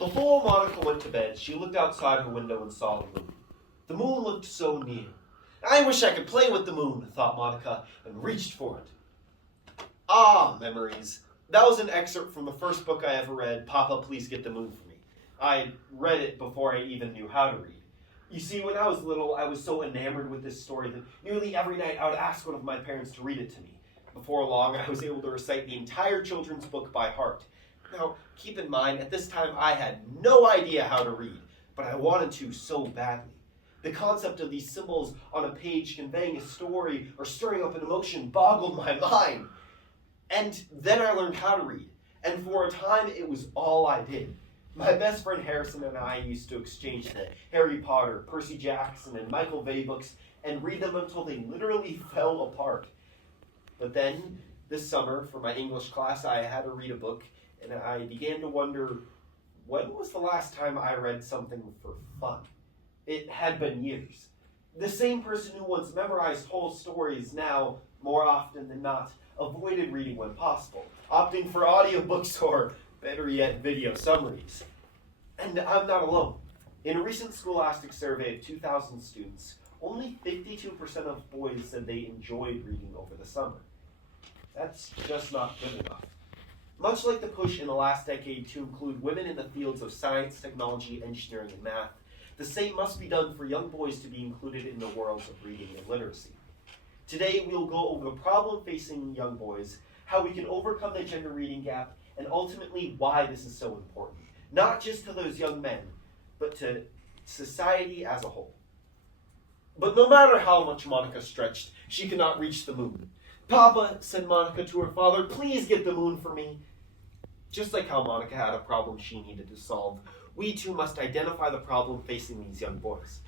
Before Monica went to bed, she looked outside her window and saw the moon. The moon looked so near. I wish I could play with the moon, thought Monica, and reached for it. Ah, memories. That was an excerpt from the first book I ever read, Papa, Please Get the Moon for Me. I read it before I even knew how to read. You see, when I was little, I was so enamored with this story that nearly every night I would ask one of my parents to read it to me. Before long, I was able to recite the entire children's book by heart. Now, keep in mind, at this time I had no idea how to read, but I wanted to so badly. The concept of these symbols on a page conveying a story or stirring up an emotion boggled my mind. And then I learned how to read, and for a time it was all I did. My best friend Harrison and I used to exchange the Harry Potter, Percy Jackson, and Michael Bay books and read them until they literally fell apart. But then, this summer, for my English class, I had to read a book, and I began to wonder, when was the last time I read something for fun? It had been years. The same person who once memorized whole stories now, more often than not, avoided reading when possible, opting for audiobooks or, better yet, video summaries. And I'm not alone. In a recent Scholastic survey of 2,000 students, only 52% of boys said they enjoyed reading over the summer. That's just not good enough. Much like the push in the last decade to include women in the fields of science, technology, engineering, and math, the same must be done for young boys to be included in the worlds of reading and literacy. Today, we'll go over the problem facing young boys, how we can overcome the gender reading gap, and ultimately why this is so important. Not just to those young men, but to society as a whole. But no matter how much Monica stretched, she could not reach the moon. Papa, said Monica to her father, please get the moon for me. Just like how Monica had a problem she needed to solve, we too must identify the problem facing these young boys.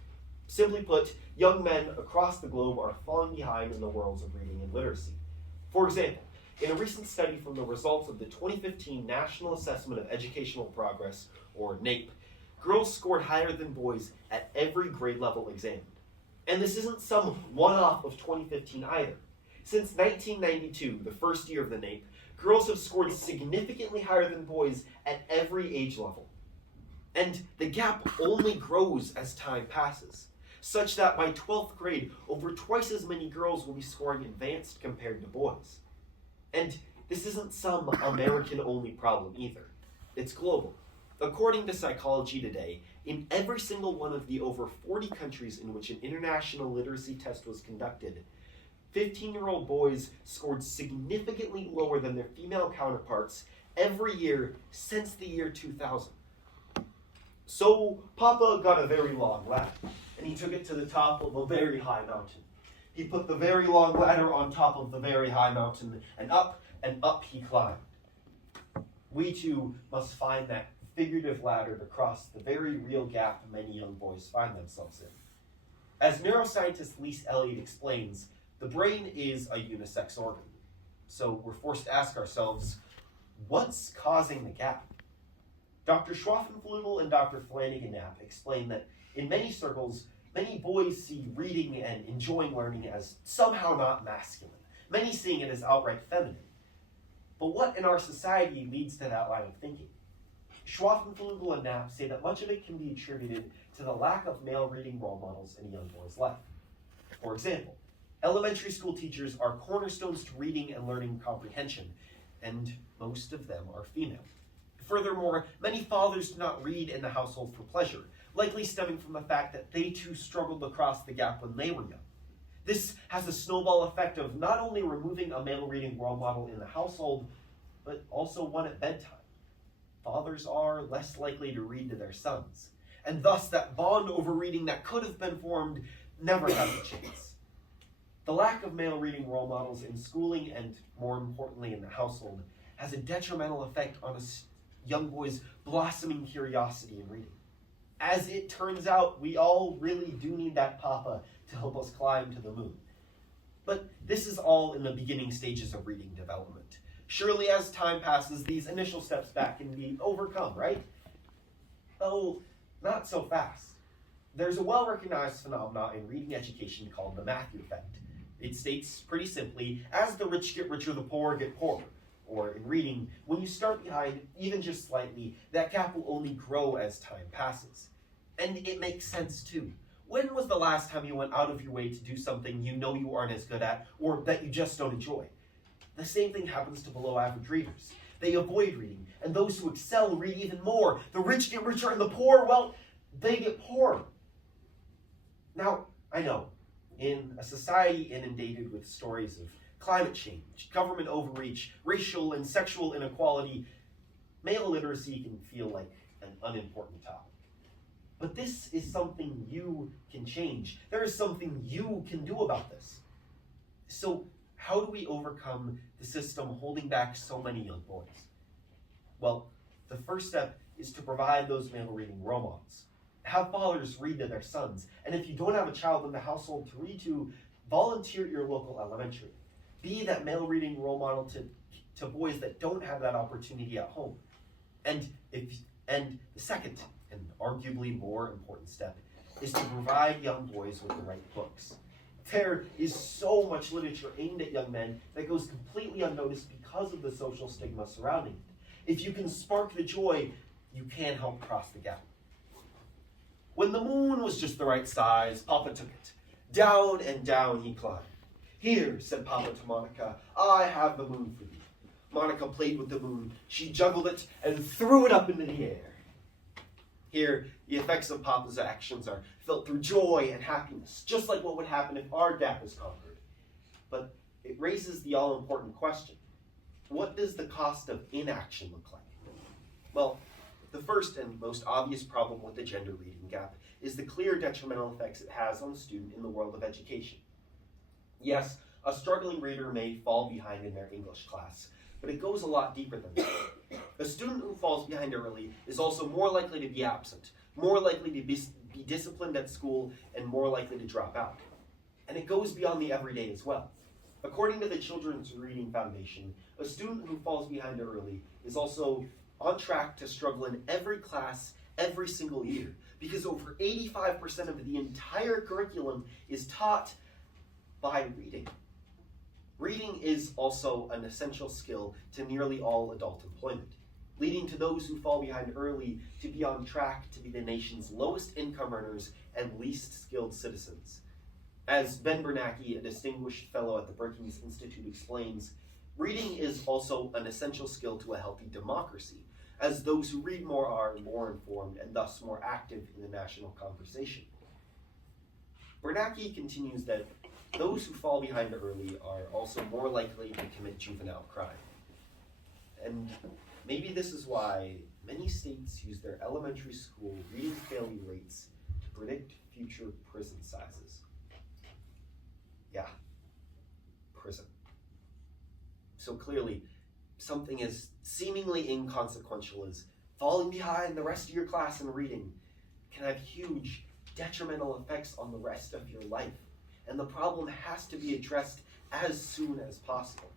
Simply put, young men across the globe are falling behind in the worlds of reading and literacy. For example, in a recent study from the results of the 2015 National Assessment of Educational Progress, or NAEP, girls scored higher than boys at every grade level examined. And this isn't some one-off of 2015 either. Since 1992, the first year of the NAEP, girls have scored significantly higher than boys at every age level. And the gap only grows as time passes, such that by 12th grade, over twice as many girls will be scoring advanced compared to boys. And this isn't some American-only problem either. It's global. According to Psychology Today, in every single one of the over 40 countries in which an international literacy test was conducted, 15-year-old boys scored significantly lower than their female counterparts every year since the year 2000. So Papa got a very long ladder, and he took it to the top of a very high mountain. He put the very long ladder on top of the very high mountain, and up he climbed. We too must find that figurative ladder to cross the very real gap many young boys find themselves in. As neuroscientist Lise Elliott explains, the brain is a unisex organ. So we're forced to ask ourselves, what's causing the gap? Dr. Schwaffenflügel and Dr. Flanagan-Knapp explain that in many circles, many boys see reading and enjoying learning as somehow not masculine, many seeing it as outright feminine. But what in our society leads to that line of thinking? Schwaffenflügel and Knapp say that much of it can be attributed to the lack of male reading role models in a young boy's life. For example, elementary school teachers are cornerstones to reading and learning comprehension, and most of them are female. Furthermore, many fathers do not read in the household for pleasure, likely stemming from the fact that they too struggled across the gap when they were young. This has a snowball effect of not only removing a male reading role model in the household, but also one at bedtime. Fathers are less likely to read to their sons, and thus that bond over reading that could have been formed never has a chance. The lack of male reading role models in schooling and, more importantly, in the household has a detrimental effect on a young boy's blossoming curiosity in reading. As it turns out, we all really do need that Papa to help us climb to the moon. But this is all in the beginning stages of reading development. Surely as time passes, these initial steps back can be overcome, right? Oh, not so fast. There's a well-recognized phenomenon in reading education called the Matthew effect. It states pretty simply, as the rich get richer, the poor get poorer. or in reading, when you start behind even just slightly, that gap will only grow as time passes. And it makes sense too. When was the last time you went out of your way to do something you know you aren't as good at, or that you just don't enjoy? The same thing happens to below average readers. They avoid reading, and those who excel read even more. The rich get richer, and the poor, well, they get poorer. Now, I know, in a society inundated with stories of climate change, government overreach, racial and sexual inequality, male literacy can feel like an unimportant topic. But this is something you can change. There is something you can do about this. So how do we overcome the system holding back so many young boys? Well, the first step is to provide those male reading role models. Have fathers read to their sons. And if you don't have a child in the household to read to, volunteer at your local elementary. Be that male reading role model to boys that don't have that opportunity at home. And the second, and arguably more important step, is to provide young boys with the right books. There is so much literature aimed at young men that goes completely unnoticed because of the social stigma surrounding it. If you can spark the joy, you can help cross the gap. When the moon was just the right size, Papa took it. Down and down he climbed. Here, said Papa to Monica, I have the moon for you. Monica played with the moon. She juggled it and threw it up into the air. Here, the effects of Papa's actions are felt through joy and happiness, just like what would happen if our gap was conquered. But it raises the all-important question. What does the cost of inaction look like? Well, the first and most obvious problem with the gender reading gap is the clear detrimental effects it has on the student in the world of education. Yes, a struggling reader may fall behind in their English class, but it goes a lot deeper than that. A student who falls behind early is also more likely to be absent, more likely to be disciplined at school, and more likely to drop out. And it goes beyond the everyday as well. According to the Children's Reading Foundation, a student who falls behind early is also on track to struggle in every class every single year, because over 85% of the entire curriculum is taught by reading. Reading is also an essential skill to nearly all adult employment, leading to those who fall behind early to be on track to be the nation's lowest income earners and least skilled citizens. As Ben Bernanke, a distinguished fellow at the Brookings Institute, explains, reading is also an essential skill to a healthy democracy, as those who read more are more informed and thus more active in the national conversation. Bernanke continues that those who fall behind early are also more likely to commit juvenile crime. And maybe this is why many states use their elementary school reading failure rates to predict future prison sizes. Yeah, prison. So clearly, something as seemingly inconsequential as falling behind the rest of your class in reading can have huge detrimental effects on the rest of your life. And the problem has to be addressed as soon as possible.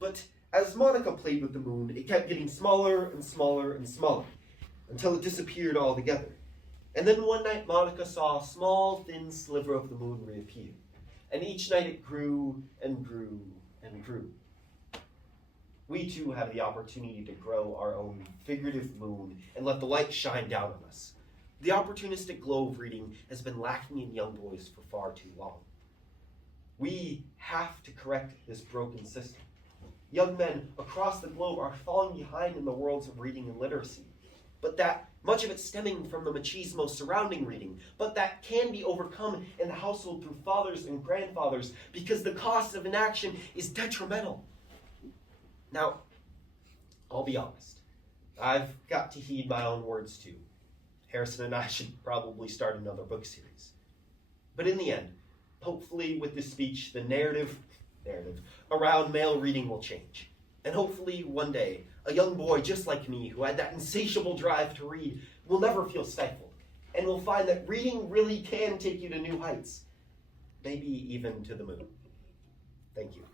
But as Monica played with the moon, it kept getting smaller and smaller and smaller until it disappeared altogether. And then one night Monica saw a small, thin sliver of the moon reappear. And each night it grew and grew and grew. We too have the opportunity to grow our own figurative moon and let the light shine down on us. The opportunistic glow of reading has been lacking in young boys for far too long. We have to correct this broken system. Young men across the globe are falling behind in the worlds of reading and literacy, but that much of it stemming from the machismo surrounding reading, but that can be overcome in the household through fathers and grandfathers because the cost of inaction is detrimental. Now, I'll be honest, I've got to heed my own words too. Harrison and I should probably start another book series. But in the end, hopefully with this speech, the narrative around male reading will change. And hopefully one day, a young boy just like me who had that insatiable drive to read will never feel stifled and will find that reading really can take you to new heights, maybe even to the moon. Thank you.